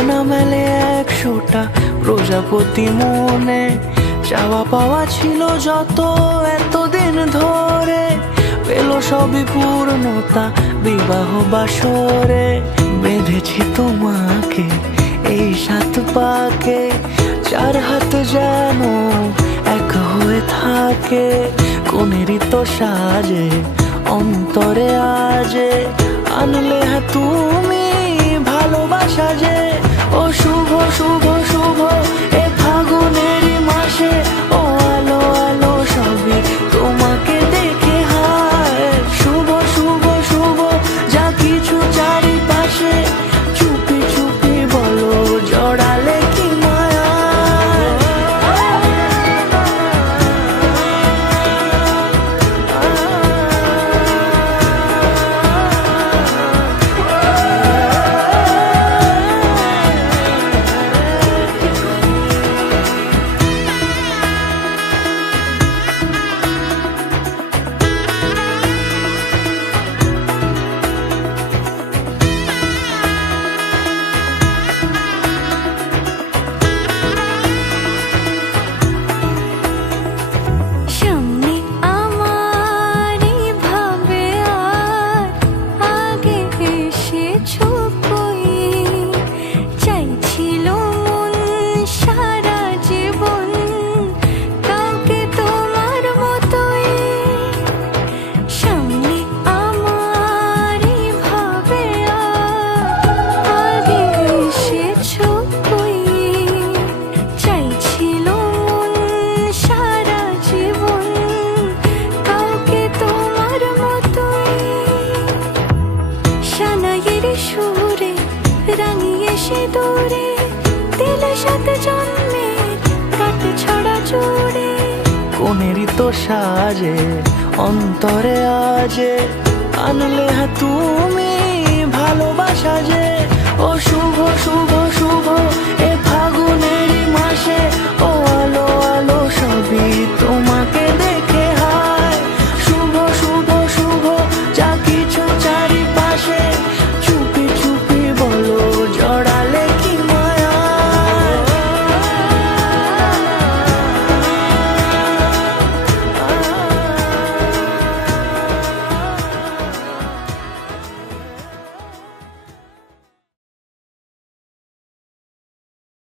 ডানা মেলে 100টা প্রজাপতি মনে, চাওয়া পাওয়া ছিল যত এতদিন ধরে, পেল সবই পূর্ণতা বিবাহ বাসরে। বেঁধেছি তোমাকে এই 7 পাকে, 4 হাত যেন এক হয়ে থাকে। কোনেরই তো সাজে অন্তরে আজে, আনলে তুমি ভালোবাসা যে। ও শুভ শুভ শুভ এ ফাগুনেরই মাসে, ও আলো আলো সবই তোমাকে দেখে হায়। শুভ শুভ শুভ যা কিছু চারিপাশে, চুপি চুপি বলো জড়ালে কি মায়া। সুরে রাঙিয়ে সে দূরে দিলে 7 জন্মের কাট ছড়া জোড়ে। কোনেরই তো সাজে অন্তরে আজে, আনলে তুমি ভালোবাসা যে। ও শুভ শুভ